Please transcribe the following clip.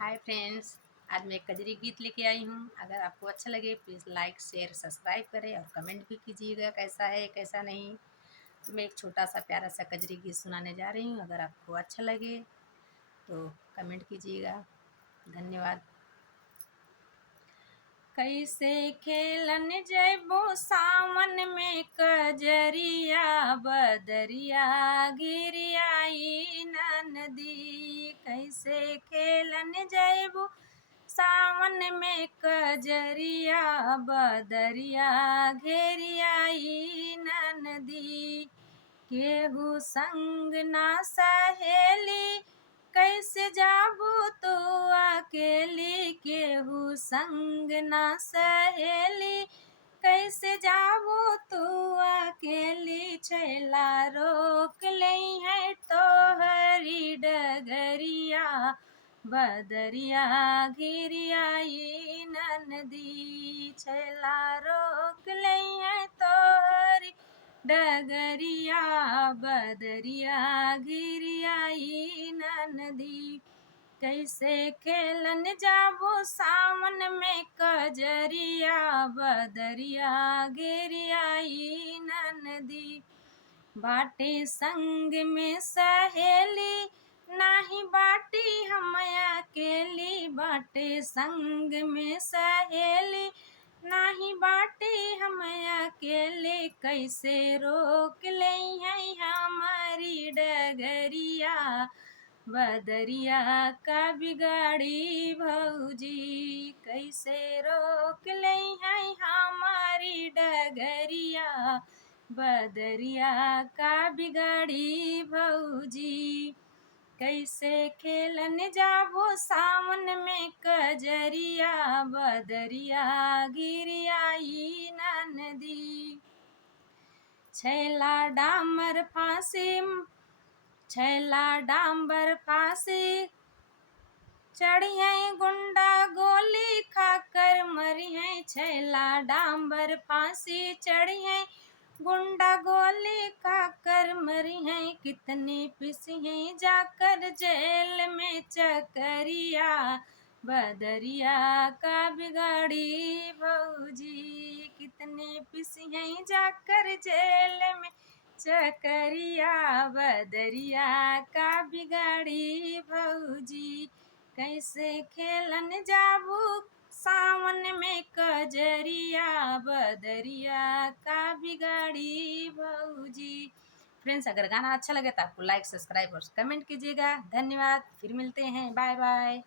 Hi friends, आज मैं एक कजरी गीत लेके आई हूँ। अगर आपको अच्छा लगे प्लीज़ लाइक शेयर सब्सक्राइब करें और कमेंट भी कीजिएगा कैसा है कैसा नहीं। तो मैं एक छोटा सा प्यारा सा कजरी गीत सुनाने जा रही हूँ। अगर आपको अच्छा लगे तो कमेंट कीजिएगा। धन्यवाद। कैसे खेलन जैबो सावन में कजरिया, बदरिया गिरियाई नदी। कैसे खेलन जैबो सावन में कजरिया, बदरिया घेरियाई नदी। केहू संग ना सहेली, कैसे जाबू तू अकेली। केहू संग ना सहेली, कैसे जाबू तू अकेली। छैला रोक लई है तोहरी डगरिया, बदरिया घिरियाई नदी। छैला रोक लई है तोहरी डगरिया, बदरिया घिरियाई नदी। कैसे खेलन जाबो सावन में कजरिया, बदरिया गिरियाई नदी। बाटे संग में सहेली, नाही बाटी हम अकेली। बाटे संग में सहेली, नाही बाटी हम अकेले। कैसे रोक लई है हमारी डगरिया, बदरिया का बिगाड़ी भौजी। कैसे रोक लई है हमारी डगरिया, बदरिया का बिगाड़ी भौजी। कैसे खेलन जाबो सावन में कजरिया, बदरिया गिरियाई नदी। छैला डामर फांसी, छैला डांबर फांसी चढ़िए गुंडा गोली खाकर मरिए। छैला डांबर फांसी चढ़िए गुंडा गोली खाकर मरी हैं। कितने पिसी हैं जाकर जेल में चकरिया, बदरिया का बिगाड़ी भौजी। कितने पिसी हैं जाकर जेल में चकरिया, बदरिया का बिगाड़ी भौजी। कैसे खेलन जाबू सावन में कजरिया, बदरिया का बिगाड़ी भौजी। फ्रेंड्स, अगर गाना अच्छा लगे तो आपको लाइक सब्सक्राइब और कमेंट कीजिएगा। धन्यवाद। फिर मिलते हैं। Bye by.